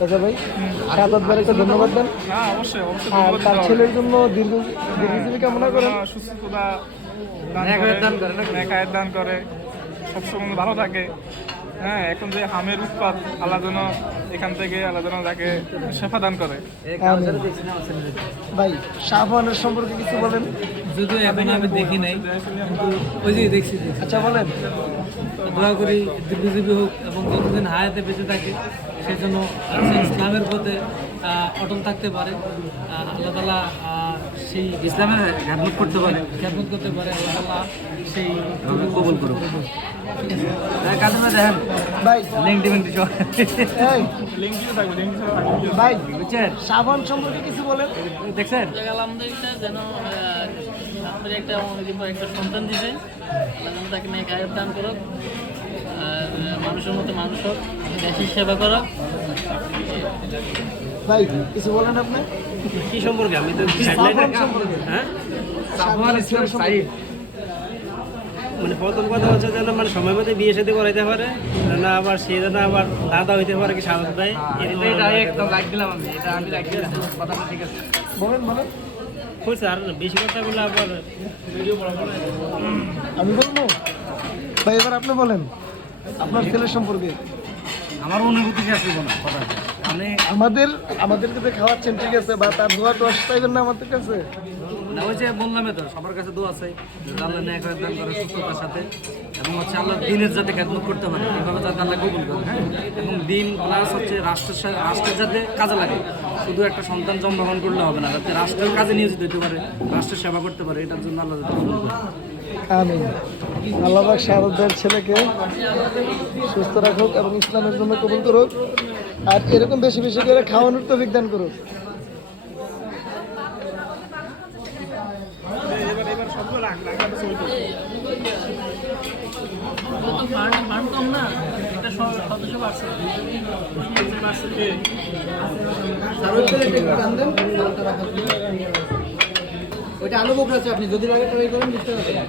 আচ্ছা ভাই, শাহাদাত ভাইয়ের একটা ধন্যবাদ দেন। হ্যাঁ, অবশ্যই অবশ্যই আর ধন্যবাদ তার দিতে হবে। ছেলের জন্য দীর্ঘজীবী কামনা করেন। সুস্থতা নেক হায়াত দান করে, সবসময় ভালো থাকে। হ্যাঁ, এখন যে হামের উৎপাত, আল্লাহ যেন এখান থেকে আল্লাহ যেন তাকে শেফা দান করে। আমিন। ভাই শাহবানের সম্পর্কে কিছু বলেন। যদিও এখন আমি দেখি নাই, কিন্তু ওই যে দেখছি। আচ্ছা বলেন। দোয়া করি দীর্ঘজীবী হোক এবং যতদিন হায়াতে বেঁচে থাকে সেজন্য সে ইসলামের পথে অটল থাকতে পারে। আল্লাহ তাআলা সেই ইসলামের খেদমত করতে পারে, আল্লাহ তাআলা সেই কবুল করুক। কাজে দেখেন ভাই লিঙ্কডি এই, লিঙ্কিতে থাকবে, লিঙ্কিতে থাকবে। ভাই বুঝছেন, শাহবান সম্পর্কে কিছু বলেন। দেখছেন আলহামদুলিল্লাহ যেন আপনার একটা অনেকদিন পর একটা সন্তান দিছে, আল্লাহ যেন তাকে নেক হায়াত দান করুক, আর মানুষের মতো মানুষ হোক, দেশের সেবা করুক। ভাই কিছু বলেন আপনি কি সম্পর্কে? আমি তো শাহবান সম্পর্কে। হ্যাঁ, শাহবান ইসলাম সম্পর্কে। মানে প্রথম কথা হচ্ছে যেন মানে সময় মতো বিয়ে সাথে করাইতে পারে, যেন আবার সে যেন আবার দাদা হইতে পারে কি সাহস দেয়। এটাই একদম লাইক দিলাম আমি, এটা আমি লাইক দিলাম, কথাটা ঠিক আছে। বলেন বলেন। হয়েছে আর বেশি কথা বলে আবার আমি বলবো ভাই, এবার আপনি বলেন আপনার ছেলের সম্পর্কে। আমার অনুভূতি শেষ হইব না কথা, আমি আমাদেরকে যে খাওয়াচ্ছেন ঠিক আছে, বা তার দোয়া টোয়া চাইবেন না আমাদের কাছে। না ওই যে বললামই তো, সবার কাছে দোয়া চাই যে আল্লাহ ন্যায় করে দান করে সুস্থতার সাথে, এবং হচ্ছে আল্লাহ দিনের যাতে খেদমত করতে পারে, এভাবে যাতে আল্লাহ কবুল করে। হ্যাঁ, এবং দিন প্লাস হচ্ছে রাষ্ট্রের যাতে কাজে লাগে। শুধু একটা সন্তান জন্মগ্রহণ করলে হবে না, যাতে রাষ্ট্রের কাজে নিয়োজিত হতে পারে, রাষ্ট্রের সেবা করতে পারে, এটার জন্য আল্লাহ যাতে কবুল করে। আমিন। আল্লাহ পাক শাহাদাত ভাইয়ের ছেলেকে সুস্থ রাখুক এবং ইসলামের জন্য কবুল করুক, আর এরকম বেশি বেশি করে খাওয়ানোর তৌফিক দান করুক। এবার সবগুলো রাখ ছবি তুল। তো ফান্ড কম না, একটা সদস্য বাড়ছে। ওইটা আলু বোকরা আছে, আপনি যদি লাগে ট্রাই করেন, বুঝতে পারবেন।